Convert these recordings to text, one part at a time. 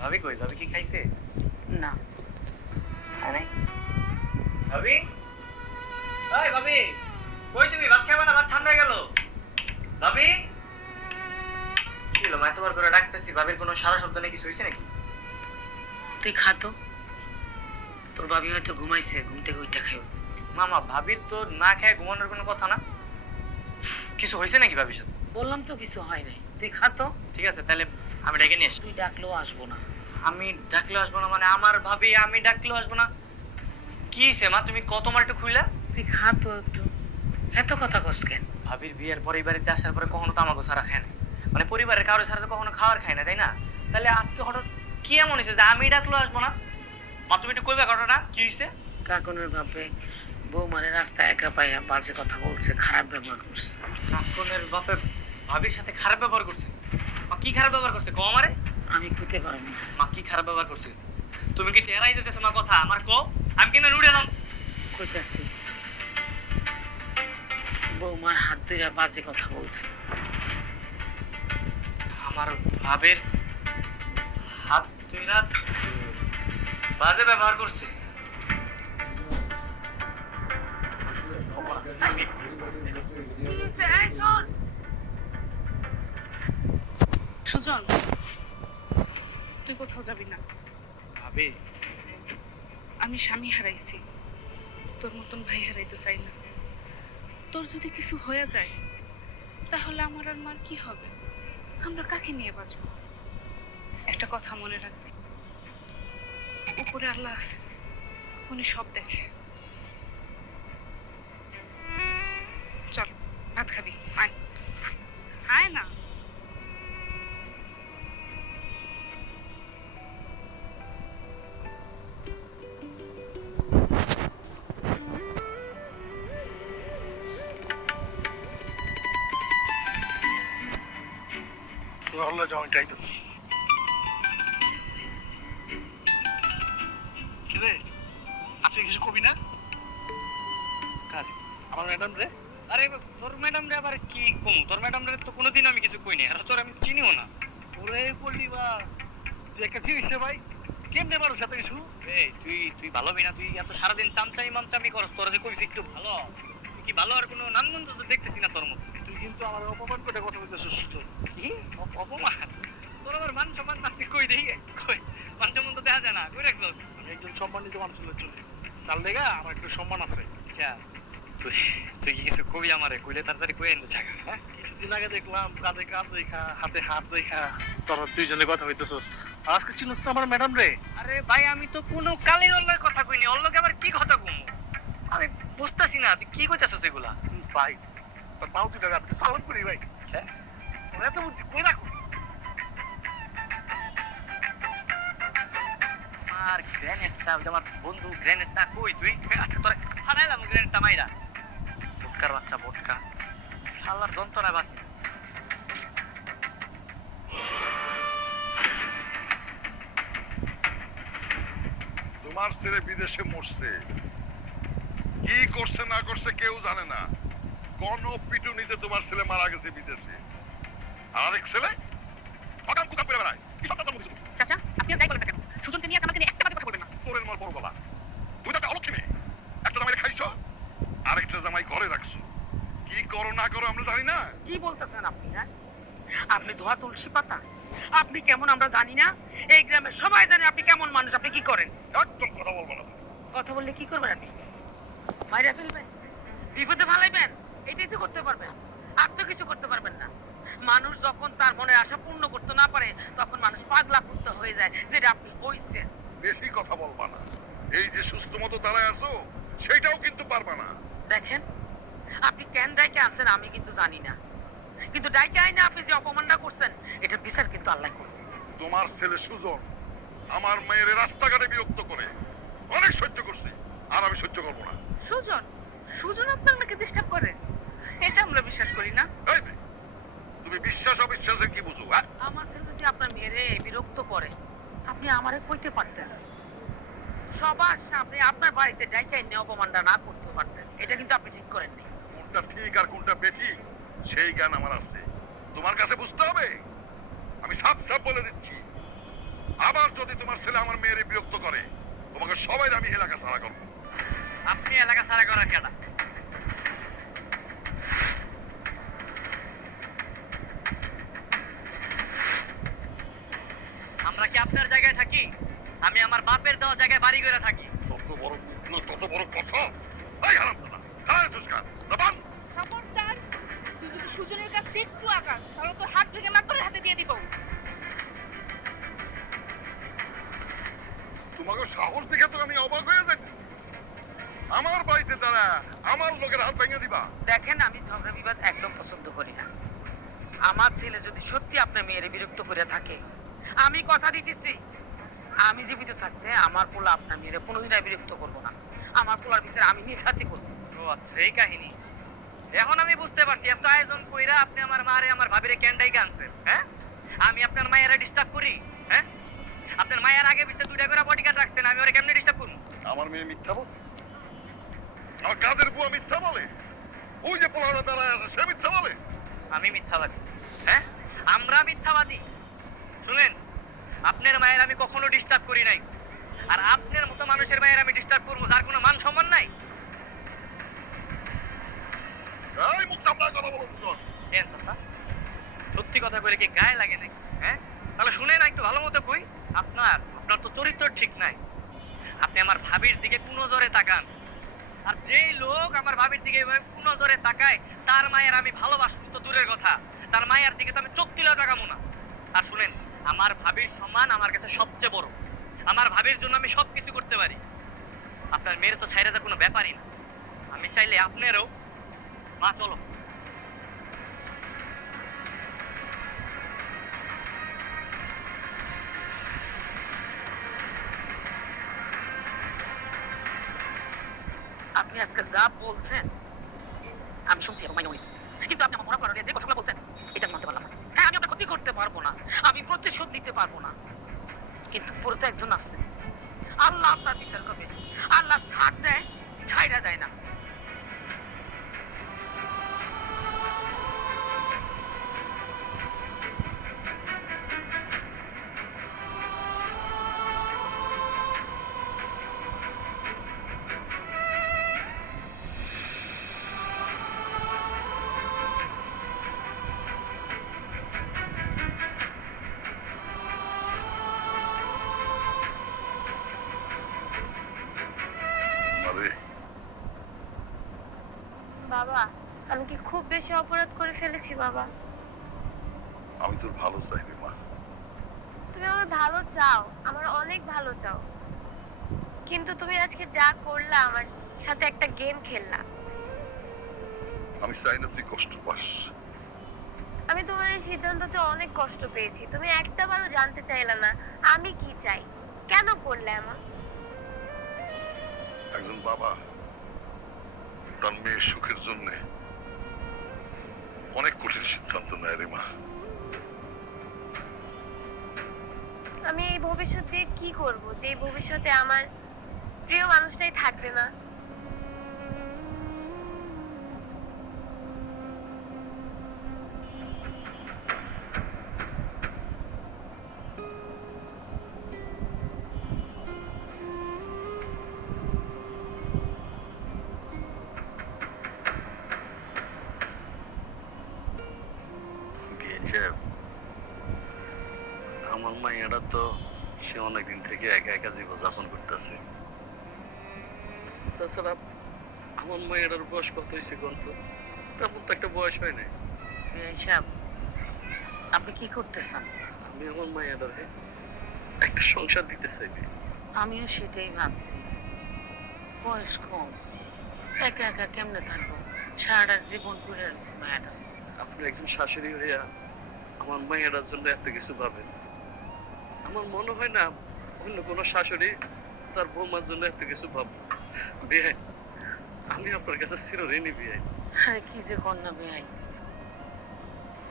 ভাবি কই? ভাবি কি খাইছে? না। খায় নাই? ভাবি? ওই ভাবি! কই তুমি? ভাত খাইবা না? ভাত ঠান্ডা হয়ে গেল। ভাবি? কি হলো? মা এতবার করে ডাকতেছি, ভাবির কোনো সাড়া শব্দ নেই, কিছু হইছে নাকি? তুই খা তো। তোর ভাবি হয়তো ঘুমাইছে, ঘুম থেকে উইঠা খাইব। মামা, ভাবির তো না খেয়ে ঘুমানোর কোনো কথা না। কিছু হয়েছে নাকি ভাবির সাথে? বললাম তো কিছু হয় নাই, তুই খা তো। ঠিক আছে, তাহলে আমি ডেকে নিয়ে আসি। তুই ডাকলেও আসবো না। আমি ডাকলেও আসবো না মানে? আমার ভাবি আমি ডাকলেও আসবো না? কি হইছে মা? তুমি কত মার একটু খুইলা? তুই খা তো একটু। এত কথা কস কেন? ভাবির বিয়ের পরে এই বাড়িতে আসার পরে কখনো তো আমাকে ছাড়া খায় না, মানে পরিবারের কারোর ছাড়া তো কখনো খাওয়ার খায় না, তাই না? তাহলে আজকে হঠাৎ কি এমন হয়েছে যে আমি ডাকলেও আসবো না? মা তুমি একটু কইবা ঘটনা কি হয়েছে? কাকনের বাপে বৌমারে রাস্তায় একা পাইয়া বাজে কথা বলছে, খারাপ ব্যবহার করছে। কাকনের বাপে ভাবির সাথে খারাপ ব্যবহার করছে? মা কি খারাপ ব্যবহার করছে কও আমারে? আমি কইতে পারব না। মা কি খারাপ ব্যবহার করছে? তুমি কি টেরাই দিতেছো মা কথা আমার? কও, আমি কিন্তু নুড়ে এলাম। কইতাছি, বৌমার হাত ধইরা বাজে কথা বলছে। আমার ভাবের হাত ধইরা বাজে ব্যবহার করছে? সুজন, তুই কোথাও যাবি না। ভাবি, আমি স্বামী হারাইছি, তোর মতন ভাই হারাইতে চাই না। তোর যদি কিছু হয়ে যায় তাহলে আমার আর মার কি হবে? আমরা কাকে নিয়ে বাঁচবো? একটা কথা মনে রাখবি, উপরে আল্লাহ আছে, উনি সব দেখে। চল ভাত খাবি, আয় আয় না। আল্লাহ জমি চাইতেছি কিরে, আজকে কিছু কবি না? কারে? আমার ম্যাডাম রে। আরে তোর ম্যাডাম রে আবার কি কম? তোর ম্যাডাম রে তো কোনোদিন আমি কিছু কইনি, আর তোর আমি চিনিও না। ওরে পল্লি বাস, তুই একটা চিনিস রে ভাই? কেমনে মানুষ এত কিছু? এই তুই তুই ভালো না? তুই এত সারাদিন চামচামি মামচামি করস, তোরা যে কইছিস একটু ভালো, তুই কি ভালো আর কোনো নামগন্ধ তো দেখতেছি না তোর মধ্যে। তুই কিন্তু আমার অপমান করে কথা বলতেছিস। কি অপমান? তোর আবার মান সম্মান আছে কই দেই? কই মান সম্মান তো দেখা যায় না, কই রাখছস? আমি একজন সম্মানিত মানুষ হলে চলি, তার লেগা আমার একটু সম্মান আছে। আচ্ছা, তুই তুই কি কিছু কবি আমারে? কইলে তাড়াতাড়ি কই আনলো জায়গা। হ্যাঁ, কিছুদিন আগে দেখলাম কাঁধে কাঁধ রেখা, হাতে হাত রেখা তোরা দুইজনে কথা হইতেছিস। আর আজকে চিনিস না আমার ম্যাডাম রে? আরে ভাই আমি তো কোনো কালে অল্লয় কথা কইনি, অল্লকে আবার কি কথা কমু? আমি বুঝতাছি না তুই কি কইতাছস এগুলা। ভাই তোর পাও তুই আপনি সালাম করি ভাই। হ্যাঁ, তোর এত বুদ্ধি কই রাখো? আর গ্রেনেডটা, আমার বন্ধু গ্রেনেডটা কই? তুই আজকে তোরে ফাটাইলাম গ্রেনেডটা মাইরা। ভোটকার বাচ্চা ভোটকা, শালার যন্ত্রণায় বাঁচি। তোমার ছেলে বিদেশে মরছে, কি করছে না করছে কেউ জানে না। গণপিটুনিতে তোমার ছেলে মারা গেছে বিদেশে। আর আরেক ছেলে হঠাৎ কুকাম করে বেড়ায়। কি সব কথা বলছো? চাচা, আপনি আর যাই বলেন না কেন, সুজনকে নিয়ে আমাকে নিয়ে একটা বাজে কথা বলবেন না। চোরের মার বড় গলা। তুই তো একটা অলক্ষী মেয়ে। একটা জামাই খাইছো, আরেকটা জামাই ঘরে রাখছো। কি করো না করো আমরা জানি না। কি বলতেছেন আপনি? হ্যাঁ, আপনি ধোয়া তুলসী পাতা? আপনি কেমন আমরা জানি না? এই গ্রামের সবাই জানে আপনি কেমন মানুষ, আপনি কি করেন। একদম কথা বলবো না তুমি। কথা বললে কি করবেন আপনি? মাইরা ফেলবেন, বিপদে ফালাইবেন, এটাই তো করতে পারবেন। আর তো কিছু করতে পারবেন না। মানুষ যখন তার মনে আশা পূর্ণ করতে না পারে তখন মানুষ পাগলা কুত্ত হয়ে যায়, যেটা আপনি হইছেন। বেশি কথা বলবা না। এই যে সুস্থ মতো দাঁড়ায় আছো সেইটাও কিন্তু পারবা না। দেখেন, আপনি কেন ডাইকে আনছেন আমি কিন্তু জানি না, কিন্তু ডাইকে আইনা আপনি যে অপমানটা করছেন এটা বিচার কিন্তু আল্লাহ করবে। তোমার ছেলে সুজন আমার মেয়ের রাস্তাঘাটে বিরক্ত করে, অনেক সহ্য করছি, আর আমি সহ্য করবো না। সুজন, সুজন আপনার মেয়েকে ডিস্টার্ব করে? এটা আমরা বিশ্বাস করি না। এই যে, তুমি বিশ্বাস অবিশ্বাসের কি বুঝো? হ্যাঁ, আমার ছেলে যদি আপনার মেয়েরে বিরক্ত করে আপনি আমারে কইতে পারতেন, সবার সামনে আপনার বাড়িতে ডাইকে আইনে অপমানটা না করতে পারতেন। এটা কিন্তু আপনি ঠিক করেননি। কোনটা ঠিক আর কোনটা বেঠিক সেই জ্ঞান আমার আছে, তোমার কাছে বুঝতে হবে। আমি সাফ সাফ বলে দিচ্ছি, আবার যদি তোমার ছেলে আমার মেয়েরে বিরক্ত করে তোমাকে সবাই আমি এলাকা ছাড়া করবো। আপনি এলাকা ছাড়া করার কেডা? আমরা কি আপনার জায়গায় থাকি? আমি আমার বাপের দেওয়া জায়গায় বাড়ি করে থাকি। যত বড় মুখ না তত বড় কথা। এই হারামজাদা, হারাম চুস্কার, দাবান। খবরদার, তুই যদি সুজনের কাছে একটু আকাশ তাহলে তোর হাত ভেঙে মাকড়ের হাতে দিয়ে দিব। তোমাকে সাহস দেখে তো আমি অবাক হয়ে যাচ্ছি। আমার বাড়িতে দাঁড়া আমার লোকের হাত ভেঙে দিবা। দেখেন, আমি ঝগড়া বিবাদ একদম পছন্দ করি না। আমার ছেলে যদি সত্যি আপনার মেয়েরে বিরক্ত করে থাকে, আমি কথা দিতেছি, আমি জীবিত থাকতে আমার পোলা আপনার মেয়েরে কোনোদিন আর বিরক্ত করবো না। আমার পোলার বিচার আমি নিজ হাতে করবো। ও আচ্ছা, এই কাহিনী। এখন আমি বুঝতে পারছি, এত আয়োজন কইরা আপনি আমার মারে আমার ভাবিরে ক্যান্ডাই আনছেন। হ্যাঁ, আমি আপনার মায়েরা ডিস্টার্ব করি? হ্যাঁ, আপনার মায়ের আগে পিছিয়ে 2টা করে বডিগার্ড রাখছেন, আমি ওরে কেমনে ডিস্টার্ব করব? আমার মেয়ে মিথ্যা বলে? আমার কাজের বুয়া মিথ্যা বলে? ওই যে পোলাওটা দাঁড়ায় আছে সে মিথ্যা বলে? আমি মিথ্যাবাদী? হ্যাঁ, আমরা মিথ্যাবাদী? শুনেন, আপনার মায়ের আমি কখনো ডিস্টার্ব করি নাই, আর আপনার মতো মানুষের মায়ের আমি ডিস্টার্ব করবো যার কোনো মান সম্মান নাই? এই মুখ চাপড়ায় কথা বলো সুজন। কেন চাচা, সত্যি কথা কইলে কি গায়ে লাগে নাকি? হ্যাঁ, তাহলে শুনেন একটু ভালো মতো কই। আপনার তো চরিত্র ঠিক নাই। আপনি আমার ভাবির দিকে কোন নজরে তাকান, আর যেই লোক আমার ভাবির দিকে এভাবে কোন নজরে তাকায় তার মায়ের আমি ভালোবাসবো তো দূরের কথা, তার মায়ের দিকে তো আমি চোখ দিলেও তাকাবো না। আর শুনেন, আমার ভাবির সম্মান আমার কাছে সবচেয়ে বড়। আমার ভাবির জন্য আমি সবকিছু করতে পারি। আপনার মেয়ের তো ছাইরে দেওয়ার কোনো ব্যাপারই না। আমি চাইলে আপনারও। মা চলো। আপনি আজকে যা বলছেন আমি শুনছি এবং মাইনে হয়েছে, কিন্তু আপনি আমার মনে করেন যে কথাগুলো বলছেন এটা আমি মানতে পারলাম না। হ্যাঁ, আমি আপনার ক্ষতি করতে পারবো না, আমি প্রতিশোধ নিতে পারবো না, কিন্তু পরে তো একজন আছে, আল্লাহ আপনার বিচার করবে। আল্লাহ ছাড় দেয়, ছাইরা দেয় না। আরে বাবা, আমি কি খুব বেশি অপরাধ করে ফেলেছি বাবা? আমি তোর ভালো চাই রে মা। তুমি আমার ভালো চাও, আমার অনেক ভালো চাও, কিন্তু তুমি আজকে যা করলা, আমার সাথে একটা গেম খেললা। আমি চাই না তুই কষ্ট পাস। আমি তোমার এই সিদ্ধান্ততে অনেক কষ্ট পেয়েছি। তুমি একটাবারও জানতে চাইলা না আমি কি চাই, কেন করলে এমন? একজন বাবা তার মেয়ের সুখের জন্য অনেক কঠিন সিদ্ধান্ত নেয় রে মা। আমি এই ভবিষ্যৎ দিয়ে কি করব, যে এই ভবিষ্যতে আমার প্রিয় মানুষটাই থাকবে না? আমার মাইয়াটা তো সে অনেকদিন থেকে একা একা জীবনযাপন করতেছে। তাছাড়া আমার মাইয়াটার বয়স কত হয়েছে কোন তো? তেমন তো একটা বয়স হয় নাই। সাহেব, আপনি কি করতেছেন? আমি আমার মাইয়াটারে একটা সংসার দিতে চাইবি। আমিও সেটাই ভাবছি। বয়স কম, একা একা কেমনে থাকবো? সারাটা জীবন ঘুরে আসছি মায়াটা। আপনি একজন শাশুড়ি হইয়া আমার মাইয়াটার জন্য এত কিছু ভাবেন। আমার মনে হয় না অন্য কোনো শাশুড়ি তার বৌমার জন্য এত কিছু ভাববে। বিয়ে, আমি আপনার কাছে চিরঋণী বিয়ে। আরে কি যে কন্যা বেয়াই,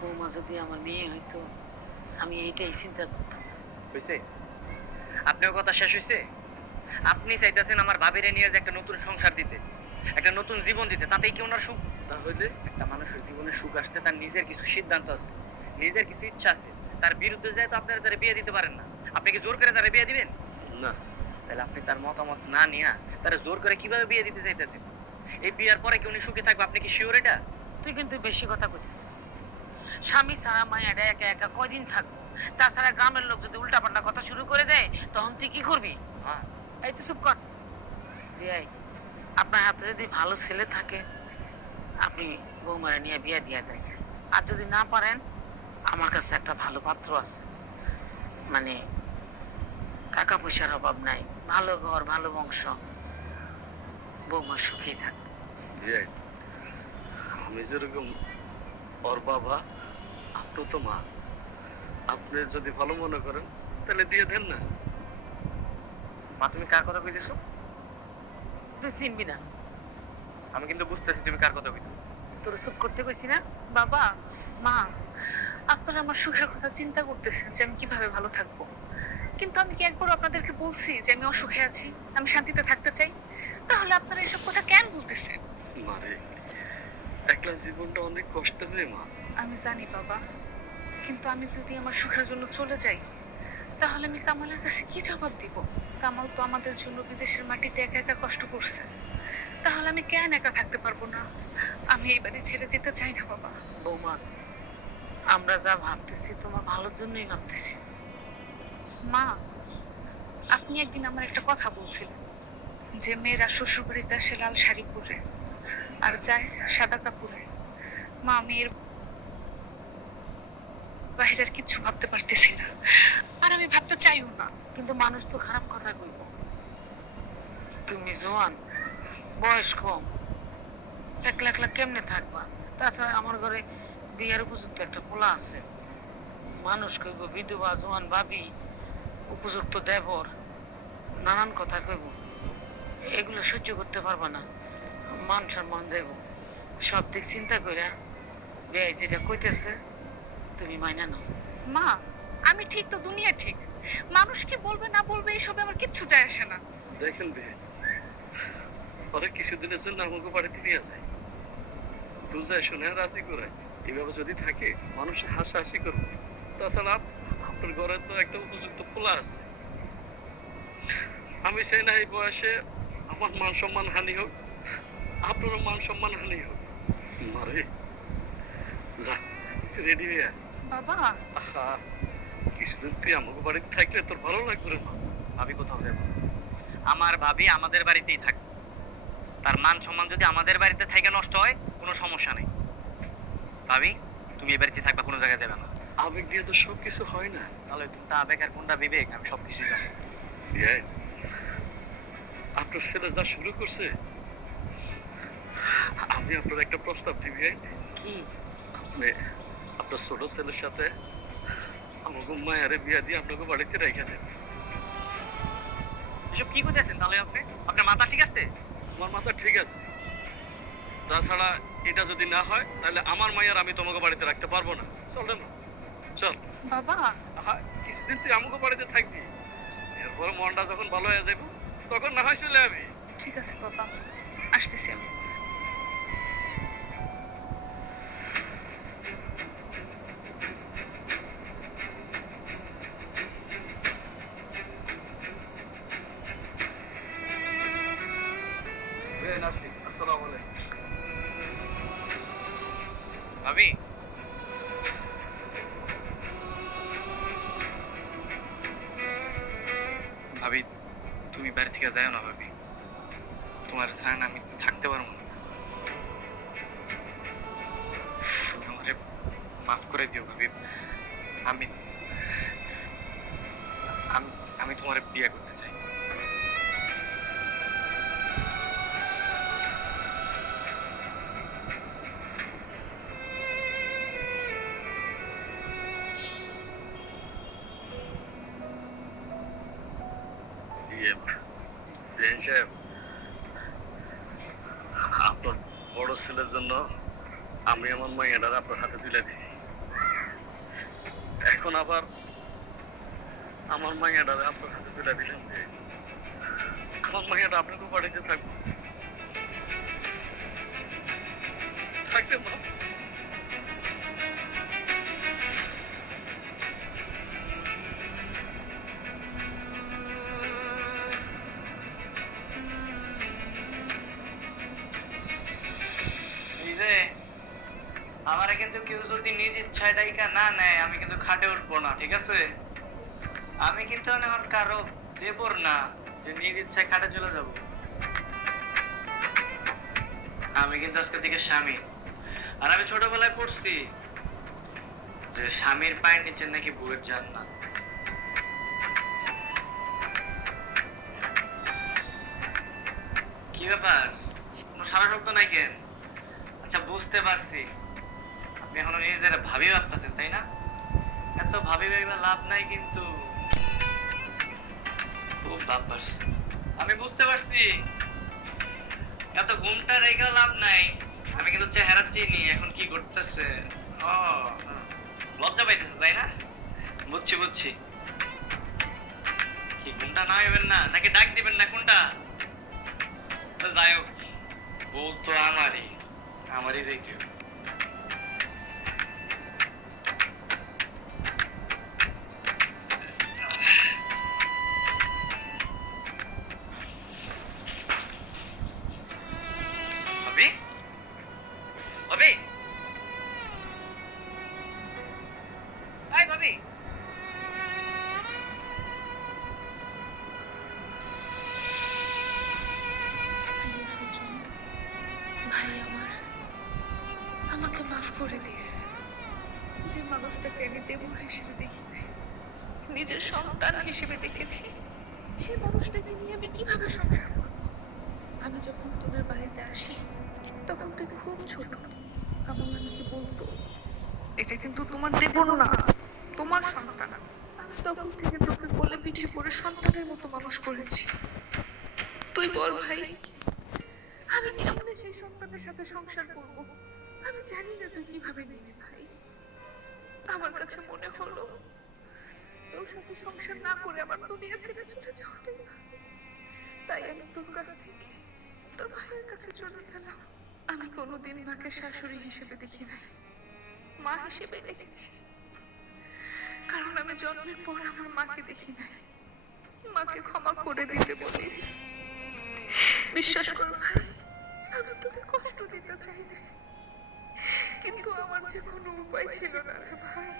বৌমা যদি আমার মেয়ে হইতো, আমি এইটাই চিন্তা করতাম। হইছে? আপনার কথা শেষ হইছে? আপনি চাইতেছেন আমার ভাবিরে নিয়ে যে একটা নতুন সংসার দিতে, একটা নতুন জীবন দিতে, তাতেই কি ওনার সুখ? তাহলে একটা মানুষের জীবনে সুখ আসতে তার নিজের কিছু সিদ্ধান্ত আছে, নিজের কিছু ইচ্ছা আছে, তার বিরুদ্ধে যায় তো আপনারা তারা বিয়ে দিতে পারেন না। আপনি কি জোর করে তারা বিয়ে দিবেন? না, তাহলে আপনি তার মতামত না নিয়ে তারা জোর করে কিভাবে বিয়ে দিতে চাইতেছেন? এই বিয়ার পরে কি উনি সুখে থাকবে, আপনি কি শিওর এটা? তুই কিন্তু বেশি কথা কইতেছিস। স্বামী ছাড়া মায়েরা একা একা কয়দিন থাকবো? তাছাড়া গ্রামের লোক যদি উল্টাপাল্টা কথা শুরু করে দেয় তখন তুই কি করবি? হ্যাঁ, এই তো চুপ কর। বিয়াই, আপনার হাতে যদি ভালো ছেলে থাকে আপনি বৌমারা নিয়ে বিয়ে দিয়ে দেন। আর যদি না পারেন আমার কাছে একটা ভালো পাত্র আছে, মানে টাকা পয়সার অভাব নাই, ভালো ঘর, ভালো বংশ, বৌমা সুখেই থাকবে। বিয়াই, আমি যেরকম ওর বাবা, আপনি তো মা, আপনি যদি ভালো মনে করেন তাহলে দিয়ে দেন না। মা তুমি কার কথা কইতেছো? তুই চিনবি না। আমি কিন্তু বুঝতেছি তুমি কার কথা কইতেছো। তোর চুপ করতে কইছি না? বাবা, মা, আপনারা আমার সুখের কথা চিন্তা করতেছেন যে আমি কিভাবে ভালো থাকবো, কিন্তু আমি কি একবার আপনাদেরকে বলছি যে আমি অসুখে আছি, আমি শান্তিতে থাকতে চাই? তাহলে আপনারা এসব কথা কেন বলতেছেন? মারে, একলা জীবনটা অনেক কষ্টের রে মা। আমি জানি বাবা, কিন্তু আমি যদি আমার সুখের জন্য চলে যাই তাহলে আমি কামালের কাছে কি জবাব দিব? কামাল তো আমাদের জন্য বিদেশের মাটিতে একা একা কষ্ট করছে, তাহলে আমি কেন একা থাকতে পারবো না? আমি এই বাড়ি ছেড়ে যেতে চাই না বাবা। বৌমা, আমরা যা ভাবতেছি তোমার ভালোর জন্যই ভাবতেছি। মা, আপনি একদিন আমার একটা কথা বলছিলেন যে মেয়েরা শ্বশুর বাড়িতে আসে লাল শাড়ি পরে আর যায় সাদা কাপড়ে। মা, আমি এর বাইরে আর কিছু ভাবতে পারতেছি না, আর আমি ভাবতে চাইও না। কিন্তু মানুষ তো খারাপ কথা কইব। তুমি জোয়ান, বয়স কম, একলা একলা কেমনে থাকবা? তাছাড়া আমার ঘরে বিয়ের উপযুক্ত একটা পোলা আছে। মানুষ কইব বিধবা, জোয়ান ভাবি, উপযুক্ত দেবর, নানান কথা কইব। এগুলো সহ্য করতে পারবা না, মান সম্মান যাইব। সব দিক চিন্তা কইরা বিয়ে যেটা কইতেছে তুমি মাইনা নাও। মা, আমি ঠিক তো দুনিয়া ঠিক, মানুষ কি বলবে না বলবে এসবে আমার কিচ্ছু যায় আসে না। দেখেন বিয়ে, পরে কিছুদিনের জন্য আমাকে বাড়িতে নিয়ে যায়, বুঝায় শুনে রাজি করে। এইভাবে যদি থাকে মানুষ হাসাহাসি করবে। তাছাড়া আপনার ঘরে তো একটা উপযুক্ত পোলা আছে। আমি চাই না এই বয়সে আমার মান সম্মান হানি হোক, আপনারও মান সম্মান হানি হোক। মারে যা, রেডি হয়ে আয়। বাবা, আহা, কিছুদিন তুই আমাকে বাড়িতে থাকলে তোর ভালো লাগবে রে মা। ভাবি কোথাও যাবো? আমার ভাবি আমাদের বাড়িতেই থাকবে। তার মান সম্মান যদি আমাদের বাড়িতে থেকে নষ্ট হয় কোনো সমস্যা নেই। ভাবি তুমি এই বাড়িতে থাকবা, কোনো জায়গায় যাবে না। আবেগ দিয়ে তো সব কিছু হয় না। তাহলে কোনটা আবেগ আর কোনটা বিবেক আমি সব কিছুই জানি। বিয়ে, আপনার ছেলে যা শুরু করছে, আমি আপনার একটা প্রস্তাব দিবি। কি? আপনি আপনার ছোট ছেলের সাথে আমাকে মায়ারে বিয়া দিয়ে আপনাকে বাড়িতে রেখে দেন। এসব কি করতেছেন তাহলে আপনি? আপনার মাথা ঠিক আছে? আমার মাথা ঠিক আছে, তাছাড়া এটা যদি না হয় তাহলে আমার মায়ার আমি তোমাকে বাড়িতে রাখতে পারবো না। চল রে মা, চল। বাবা, আহা, কিছুদিন তুই আমাকে বাড়িতে থাকবি, এরপর মনটা যখন ভালো হয়ে যাবে তখন না হয় চলে যাবি। ঠিক আছে বাবা, আসতেছি আমি। আসসালামু আলাইকুম। ভাবি ভাবি তুমি বাড়ি থেকে যাও না ভাবি, তোমার ছাড়া না আমি থাকতে পারবো না। তুমি আমারে মাফ করে দিও ভাবি। আমি আমি আমি তোমার বিয়ে করতে চাই। সাহেব, আপনার বড় ছেলের জন্য আমি আমার মাইয়াটার আপনার হাতে তুলে দিছি। এখন আবার আমার মাইয়াটারে আপনার হাতে তুলে দিলাম যে আমার মাইয়াটা আপনাকে বাড়িতে থাকবে। থাকতে মা। ইচ্ছায় ডাইকা না নেয় আমি কিন্তু খাটে উঠবো না, ঠিক আছে? আমি কিন্তু এখন কারো দেবর না যে নিজ ইচ্ছায় খাটে চলে যাব। আমি কিন্তু আজকে থেকে স্বামী। আর আমি ছোটবেলায় পড়ছি যে স্বামীর পায়ের নিচে নাকি বউয়ের জান্নাত। কি ব্যাপার, কোনো সারা শব্দ নাই কেন? আচ্ছা বুঝতে পারছি, আপনি এখনো নিজেরা ভাবি ভাবতেছেন, তাই না? এত ভাবি ভাবিবা লাভ নাই কিন্তু। খুব ভাব পারছি, আমি বুঝতে পারছি। এত ঘুমটা রেখেও লাভ নাই। আমি কিন্তু চেহারা চিনি এখন কি করতেছে। ও লজ্জা পাইতেছে, তাই না? বুঝছি বুঝছি। কি ঘুমটা না হইবেন না নাকি ডাক দিবেন না কোনটা? তো যাই হোক, বউ তো আমারই যাইতে হবে। ভাবি, ভাবি, এই ভাবি। প্রিয় সুজন, ভাই আমার, আমাকে মাফ করে দিস। যে মানুষটাকে আমি দেবর হিসেবে দেখি নাই, নিজের সন্তান হিসেবে দেখেছি, সেই মানুষটাকে নিয়ে আমি কিভাবে সংসার করব? আমি যখন তোদের বাড়িতে আসি তখন তুই খুব ছোট। আমার আমাকে বলতো, এটা কিন্তু তোমার দেবর না, তোমার সন্তান। আমি তখন থেকে তোকে কোলে পিঠে করে সন্তানের মতো মানুষ করেছি। তুই বল ভাই, আমি কেমন সেই সন্তানের সাথে সংসার করব? আমি জানি না তুই কিভাবে নিবি ভাই। আমার কাছে মনে হলো তোর সাথে সংসার না করে আমার দুনিয়া ছেড়ে চলে যাওয়াটা, তাই আমি তোর কাছ থেকে তোর ভাইয়ের কাছে চলে গেলাম। আমি কোনোদিন মাকে শাশুড়ি হিসেবে দেখি নাই, মা হিসেবে দেখেছি। কারণ আমি জন্মের পর আমার মাকে দেখি নাই। মাকে ক্ষমা করে দিতে বলিস। বিশ্বাস কর ভাই, আমি তোকে কষ্ট দিতে চাই না, কিন্তু আমার যে কোনো উপায় ছিল না রে ভাই।